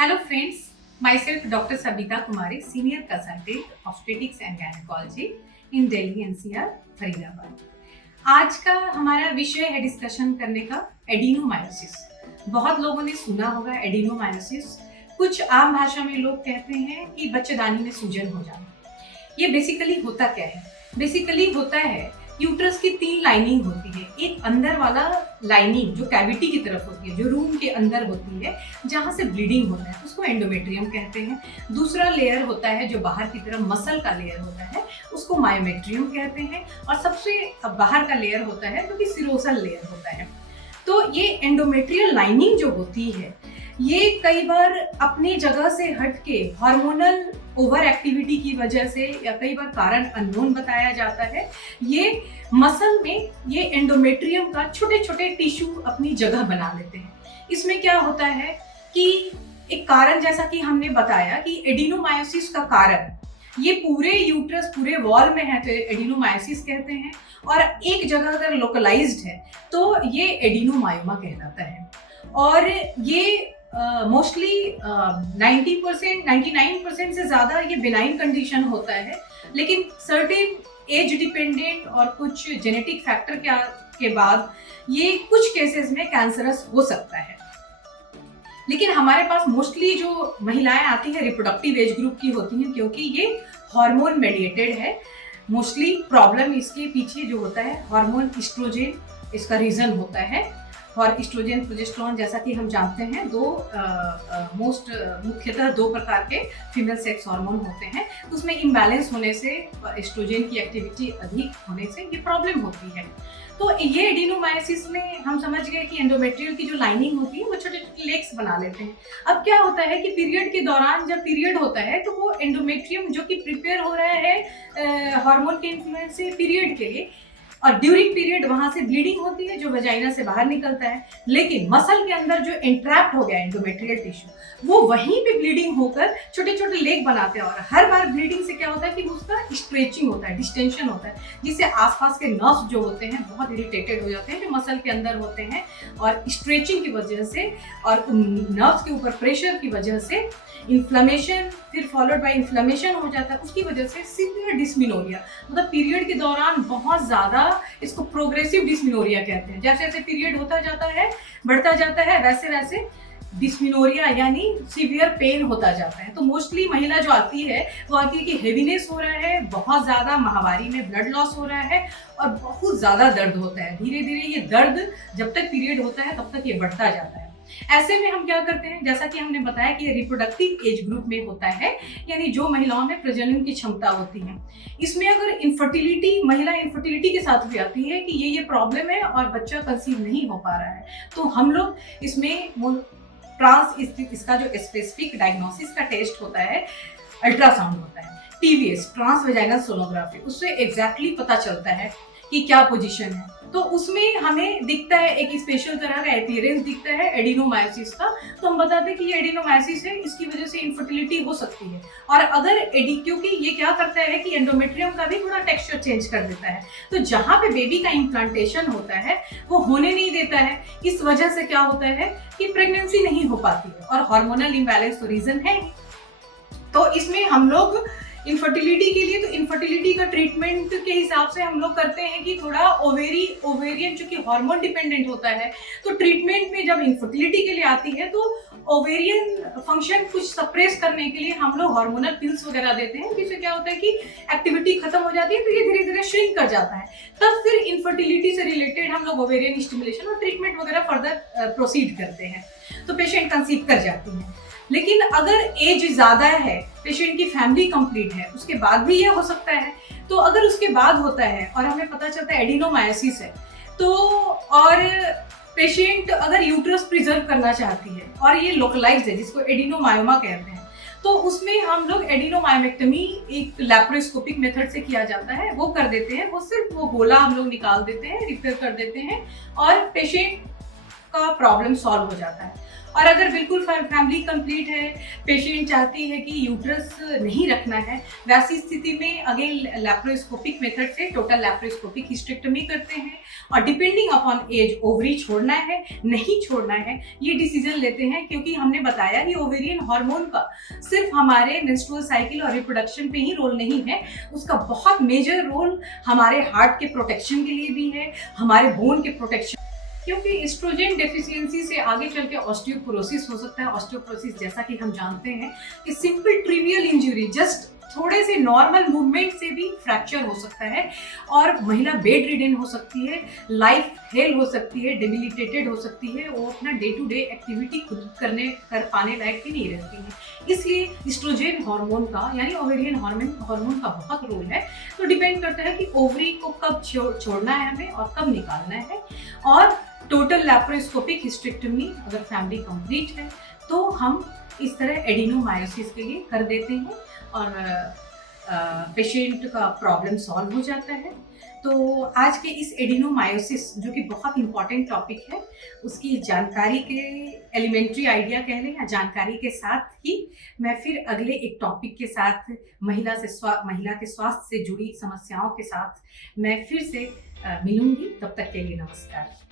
Hello friends, myself Dr. Sabita Kumari, Senior Consultant Obstetrics and Gynecology in Delhi NCR, Faridabad. आज का हमारा विषय है डिस्कशन करने का एडिनोमायोसिस। बहुत लोगों ने सुना होगा एडिनोमायोसिस। कुछ आम भाषा में लोग कहते हैं कि बच्चेदानी में सूजन हो जाना। ये बेसिकली होता क्या है? बेसिकली होता है यूट्रस की 3 लाइनिंग होती है। एक अंदर वाला लाइनिंग जो कैविटी की तरफ होती है, जो रूम के अंदर होती है, जहाँ से ब्लीडिंग होता है, उसको एंडोमेट्रियम कहते हैं। दूसरा लेयर होता है जो बाहर की तरफ मसल का लेयर होता है, उसको मायोमेट्रियम कहते हैं। और सबसे बाहर का लेयर होता है जो कि सिरोसल लेयर होता है। तो ये एंडोमेट्रियल लाइनिंग जो होती है, ये कई बार अपनी जगह से हटके हार्मोनल ओवर एक्टिविटी की वजह से या कई बार कारण अननोन बताया जाता है, ये मसल में ये एंडोमेट्रियम का छोटे छोटे टिश्यू अपनी जगह बना लेते हैं। इसमें क्या होता है कि एक कारण, जैसा कि हमने बताया कि एडिनोमायोसिस का कारण ये पूरे यूट्रस पूरे वॉल में है तो एडिनोमायोसिस कहते हैं, और एक जगह अगर लोकलाइज्ड है तो ये एडिनोमायोमा कहलाता है। और ये मोस्टली 90% 99% से ज़्यादा ये बिनाइन कंडीशन होता है, लेकिन सर्टेन एज डिपेंडेंट और कुछ जेनेटिक फैक्टर के बाद ये कुछ केसेस में कैंसरस हो सकता है। लेकिन हमारे पास मोस्टली जो महिलाएं आती हैं रिप्रोडक्टिव एज ग्रुप की होती हैं, क्योंकि ये हार्मोन मेडिएटेड है। मोस्टली प्रॉब्लम इसके पीछे जो होता है हार्मोन एस्ट्रोजन, इसका रीजन होता है। और एस्ट्रोजन प्रोजेस्टेरोन, जैसा कि हम जानते हैं, मुख्यतः 2 प्रकार के फीमेल सेक्स हार्मोन होते हैं। तो उसमें इम्बैलेंस होने से, एस्ट्रोजन की एक्टिविटी अधिक होने से ये प्रॉब्लम होती है। तो ये एडिनोमायोसिस में हम समझ गए कि एंडोमेट्रियल की जो लाइनिंग होती है वो छोटे छोटे लेक्स बना लेते हैं। अब क्या होता है कि पीरियड के दौरान जब पीरियड होता है तो वो एंडोमेट्रियम जो कि प्रिपेयर हो रहा है हार्मोन के इन्फ्लुएंस से पीरियड के लिए, और ड्यूरिंग पीरियड वहां से ब्लीडिंग होती है जो वजाइना से बाहर निकलता है। लेकिन मसल के अंदर जो एंट्रैप्ड हो गया एंडोमेट्रियल टिश्यू, वो वहीं पे ब्लीडिंग होकर छोटे छोटे लेग बनाते हैं। और हर बार ब्लीडिंग से क्या होता है कि उसका स्ट्रेचिंग होता है, डिस्टेंशन होता है, जिससे आसपास के नर्व्स जो होते हैं बहुत इरिटेटेड हो जाते हैं, जो मसल के अंदर होते हैं। और स्ट्रेचिंग की वजह से और नर्व्स के ऊपर प्रेशर की वजह से इन्फ्लेमेशन, फिर फॉलोड बाय इन्फ्लेमेशन हो जाता है। उसकी वजह से सीवियर डिस्मेनोरिया, मतलब पीरियड के दौरान बहुत ज़्यादा, इसको प्रोग्रेसिव डिस्मेनोरिया कहते हैं। जैसे जैसे पीरियड होता जाता है, बढ़ता जाता है, वैसे वैसे डिस्मेनोरिया यानी सीवियर पेन होता जाता है। तो मोस्टली महिला जो आती है वो आती है कि हेवीनेस हो रहा है, बहुत ज़्यादा माहवारी में ब्लड लॉस हो रहा है और बहुत ज़्यादा दर्द होता है। धीरे धीरे ये दर्द जब तक पीरियड होता है तब तक ये बढ़ता जाता है। ऐसे में हम क्या करते हैं, जैसा कि हमने बताया कि ये रिप्रोडक्टिव एज ग्रुप में होता है, यानी जो महिलाओं में प्रजनन की क्षमता होती है। इसमें अगर इनफर्टिलिटी, महिला इनफर्टिलिटी के साथ भी आती है कि ये प्रॉब्लम है और बच्चा कंसीव नहीं हो पा रहा है, तो हम लोग इसमें इसका जो स्पेसिफिक डायग्नोसिस का टेस्ट होता है, अल्ट्रासाउंड होता है, टीवीएस ट्रांस वेजाइनल सोनोग्राफी, उससे एग्जैक्टली पता चलता है कि क्या पोजीशन है। तो उसमें हमें दिखता है, एक स्पेशल तरह का अपीयरेंस दिखता है एडिनोमायोसिस का। तो हम बताते हैं कि ये एडिनोमायोसिस है, इसकी वजह से इनफर्टिलिटी हो सकती है। और अगर क्योंकि ये क्या करता है कि एंडोमेट्रियम का भी थोड़ा टेक्सचर चेंज कर देता है, तो जहाँ पे बेबी का इम्प्लांटेशन होता है वो होने नहीं देता है। इस वजह से क्या होता है कि प्रेगनेंसी नहीं हो पाती है, और हार्मोनल इम्बैलेंस तो रीजन है। तो इसमें हम लोग इनफर्टिलिटी के लिए, तो इनफर्टिलिटी का ट्रीटमेंट के हिसाब से हम लोग करते हैं कि थोड़ा ओवेरियन चूंकि हार्मोन डिपेंडेंट होता है, तो ट्रीटमेंट में जब इनफर्टिलिटी के लिए आती है तो ओवेरियन फंक्शन कुछ सप्रेस करने के लिए हम लोग हार्मोनल पिल्स वगैरह देते हैं, जिससे क्या होता है कि एक्टिविटी खत्म हो जाती है, तो ये धीरे धीरे श्रिंक कर जाता है। तब फिर इनफर्टिलिटी से रिलेटेड हम लोग ओवेरियन स्टिमुलेशन और ट्रीटमेंट वगैरह फर्दर प्रोसीड करते हैं, तो पेशेंट कंसीव कर जाती है। लेकिन अगर एज ज़्यादा है, पेशेंट की फैमिली कंप्लीट है, उसके बाद भी ये हो सकता है। तो अगर उसके बाद होता है और हमें पता चलता है एडिनोमायोसिस है, तो और पेशेंट अगर यूट्रस प्रिजर्व करना चाहती है और ये लोकलाइज्ड है, जिसको एडिनोमायोमा कहते हैं, तो उसमें हम लोग एडिनोमायोमेक्टमी एक लैप्रोस्कोपिक मेथड से किया जाता है, वो कर देते हैं। वो सिर्फ वो गोला हम लोग निकाल देते हैं, रिपेयर कर देते हैं और पेशेंट का प्रॉब्लम सॉल्व हो जाता है। और अगर बिल्कुल फैमिली कंप्लीट है, पेशेंट चाहती है कि यूट्रस नहीं रखना है, वैसी स्थिति में अगेन लैप्रोस्कोपिक मेथड से टोटल लैप्रोस्कोपिक हिस्टेक्टोमी करते हैं और डिपेंडिंग अपॉन एज ओवरी छोड़ना है नहीं छोड़ना है ये डिसीजन लेते हैं, क्योंकि हमने बताया कि ओवेरियन हार्मोन का सिर्फ हमारे मेंस्ट्रुअल साइकिल और रिप्रोडक्शन पे ही रोल नहीं है, उसका बहुत मेजर रोल हमारे हार्ट के प्रोटेक्शन के लिए भी है, हमारे बोन के प्रोटेक्शन, क्योंकि एस्ट्रोजन डेफिशिएंसी से आगे चल के ऑस्टियोपोरोसिस हो सकता है। ऑस्टियोपोरोसिस जैसा कि हम जानते हैं कि सिंपल ट्रिवियल इंजरी, जस्ट थोड़े से नॉर्मल मूवमेंट से भी फ्रैक्चर हो सकता है और महिला बेड रिडन हो सकती है, लाइफ फेल हो सकती है, डेबिलिटेटेड हो सकती है, वो अपना डे टू डे एक्टिविटी खुद कर पाने लायक भी नहीं रहती है। इसलिए एस्ट्रोजन हार्मोन का यानी ओवेरियन हार्मोन का बहुत रोल है। तो डिपेंड करता है कि ओवरी को कब छोड़ना है हमें और कब निकालना है। और टोटल लैप्रोस्कोपिक हिस्टेक्टोमी अगर फैमिली कंप्लीट है तो हम इस तरह एडिनोमायोसिस के लिए कर देते हैं और पेशेंट का प्रॉब्लम सॉल्व हो जाता है। तो आज के इस एडिनोमायोसिस जो कि बहुत इंपॉर्टेंट टॉपिक है, उसकी जानकारी के एलिमेंट्री आइडिया कह लें या जानकारी के साथ ही मैं फिर अगले एक टॉपिक के साथ महिला के स्वास्थ्य से जुड़ी समस्याओं के साथ मैं फिर से मिलूंगी। तब तक के लिए नमस्कार।